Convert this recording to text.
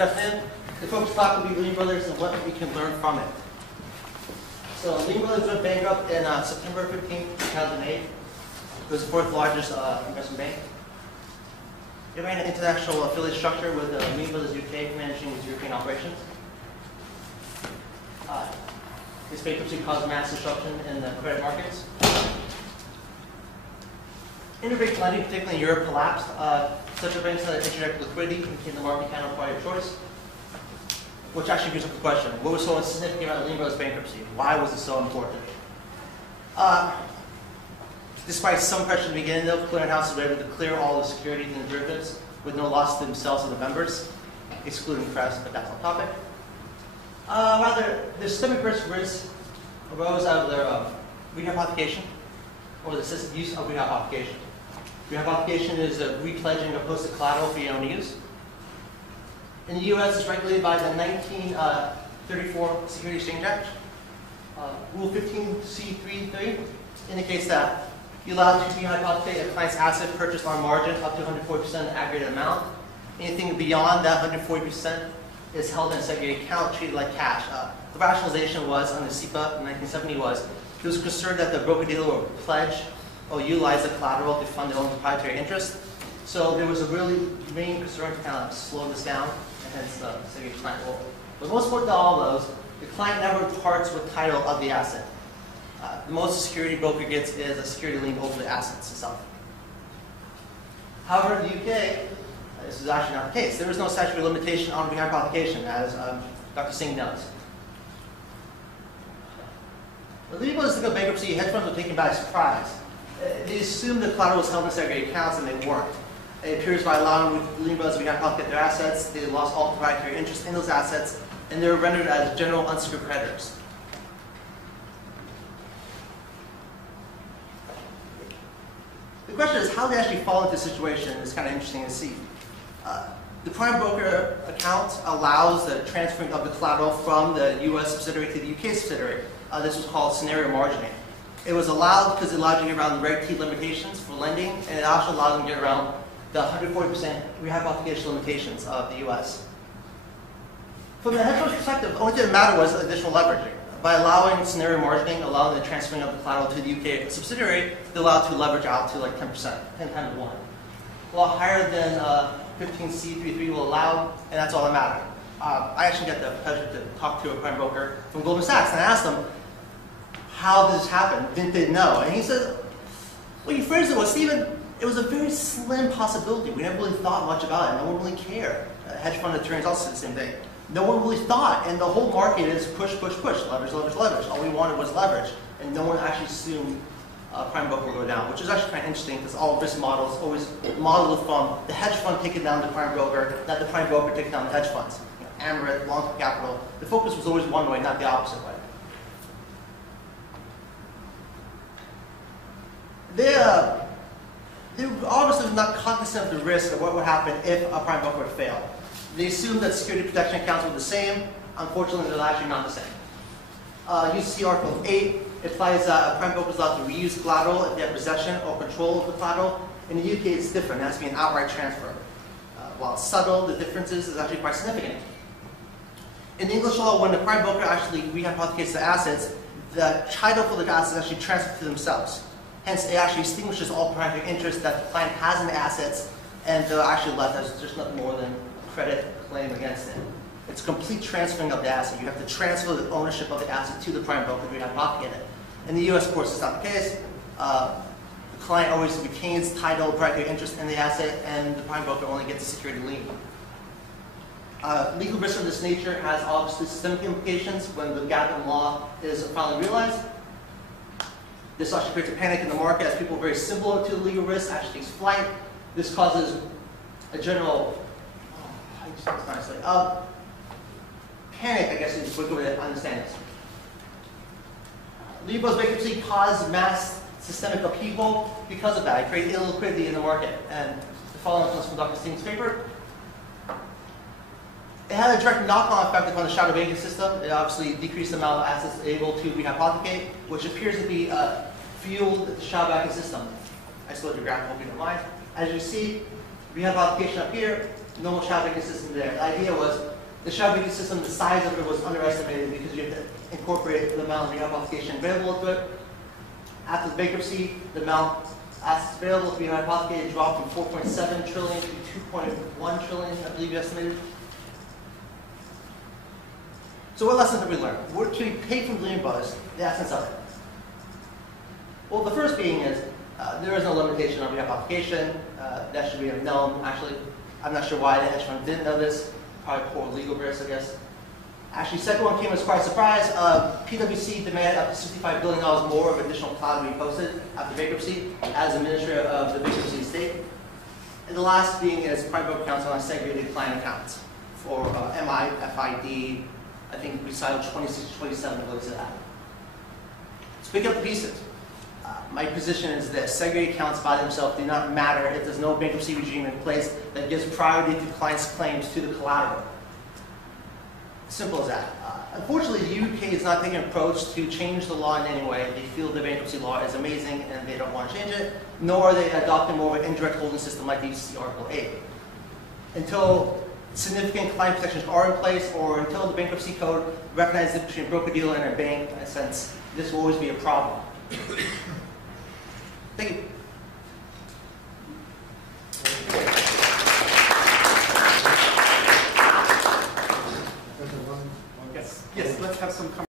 Good afternoon. The focus talk will be Lehman Brothers and what we can learn from it. So Lehman Brothers went bankrupt in September 15, 2008. It was the fourth largest investment bank. It ran an international affiliate structure with Lehman Brothers UK managing its European operations. This bankruptcy caused mass disruption in the credit markets. Interbank lending, particularly in Europe, collapsed. Central banks had to inject liquidity and became the market counterparty of choice. Which actually brings up the question, what was so significant about Lehman Brothers bankruptcy? Why was it so important? Despite some pressure to begin, though, clearinghouses were able to clear all the securities and derivatives with no loss to themselves or the members, excluding press, but that's on topic. Rather, the systemic risk arose out of their rehypothecation, or the system use of rehypothecation. Rehypothecation is the repledging of posted collateral for your own use. In the U.S., it's regulated by the 1934 Securities Exchange Act. Rule 15C3.3 indicates that you're allowed to rehypothecate a client's asset purchased on margin up to 140% of the aggregate amount. Anything beyond that 140% is held in a segregated account, treated like cash. The rationalization was, under SEPA in 1970, was it was concerned that the broker-dealer would pledge or utilize the collateral to fund their own proprietary interest. So there was a really main concern to kind of slow this down, and hence the segregated client rule. But most important to all of those, the client never parts with title of the asset. The most a security broker gets is a security lien over the assets itself. However, in the UK, this is actually not the case. There is no statutory limitation on rehypothecation, as Dr. Singh knows. When Lehman Brothers took bankruptcy, hedge funds were taken by surprise. They assumed the collateral was held in segregated accounts, and they weren't. It appears by allowing Lehman Brothers to rehypothecate their assets, they lost all proprietary interest in those assets, and they were rendered as general unsecured creditors. The question is how they actually fall into this situation is kind of interesting to see. The prime broker account allows the transferring of the collateral from the US subsidiary to the UK subsidiary. This was called scenario margining. It was allowed because it allowed you to get around the Reg T limitations for lending, and it also allowed them to get around the 140% rehypothecation limitations of the US. From the hedge fund's perspective, the only thing that mattered was additional leveraging. By allowing scenario margining, allowing the transferring of the collateral to the UK subsidiary, they allowed to leverage out to like 10%, 10 times 1. A lot higher than 15C33 will allow, and that's all that mattered. I actually got the pleasure to talk to a prime broker from Goldman Sachs, and I asked him, how did this happen? Didn't they know? And he said, well, you phrased it was, Stephen, it was a very slim possibility. We never really thought much about it. No one really cared. Hedge fund attorneys also said the same thing. No one really thought, and the whole market is push, push, push, leverage, leverage, leverage. All we wanted was leverage, and no one actually assumed prime broker will go down, which is actually kind of interesting because all risk models always modeled from the hedge fund taking down the prime broker, not the prime broker taking down the hedge funds. Amaret, long-term capital. The focus was always one way, not the opposite way. They were obviously not cognizant of the risk of what would happen if a prime broker would fail. They assumed that security protection accounts were the same. Unfortunately, they're actually not the same. You see Article 8. It applies that a prime broker is allowed to reuse collateral if they have possession or control of the collateral. In the UK, it's different. It has to be an outright transfer. While it's subtle, the differences is actually quite significant. In English law, when the prime broker actually rehypothecates the assets, the title for the assets is actually transferred to themselves. Hence, it actually extinguishes all proprietary interest that the client has in the assets, and they're actually left as just nothing more than a credit claim against it. It's complete transferring of the asset. You have to transfer the ownership of the asset to the prime broker to rehypothecate it. In the US, of course, it's not the case. The client always retains title, proprietary interest in the asset, and the prime broker only gets a security lien. Legal risk of this nature has obviously systemic implications when the gap in law is finally realized. This actually creates a panic in the market as people very similar to the legal risk actually takes flight. This causes a general, panic, I guess, is a quick way to understand this. Lehman Brothers bankruptcy caused mass systemic upheaval because of that. It created illiquidity in the market. And the following comes from Dr. Singh's paper. It had a direct knock-on effect upon the shadow banking system. It obviously decreased the amount of assets able to rehypothecate, which appears to be fueled the shadow banking system. I still have your graph, hope you don't mind. As you see, rehypothecation up here, normal shadow-banking system there. The idea was the shadow-banking system, the size of it was underestimated because you have to incorporate the amount of rehypothecation available to it. After the bankruptcy, the amount assets available to be rehypothecated dropped from 4.7 trillion to 2.1 trillion, I believe you estimated. So what lessons have we learned? What can we pay from Lehman Brothers, the essence of it? Well, the first being is there is no limitation on rehypothecation. That should be known. Actually, I'm not sure why the hedge fund didn't know this. Probably poor legal risk, I guess. Actually, second one came as quite a surprise. PwC demanded up to $65 billion more of additional collateral posted after bankruptcy as administrator of the bankruptcy estate. And the last being is private broker counsel on segregated client accounts for MI, FID. I think recital 26 to 27 relates to that. To pick up the pieces, my position is that segregated accounts by themselves do not matter if there's no bankruptcy regime in place that gives priority to clients' claims to the collateral. Simple as that. Unfortunately, the UK is not taking an approach to change the law in any way. They feel the bankruptcy law is amazing and they don't want to change it, nor are they adopting more of an indirect holding system like you see Article 8. Until significant client protections are in place or until the bankruptcy code recognizes the difference between a broker-dealer and a bank, in a sense, this will always be a problem. Thank you.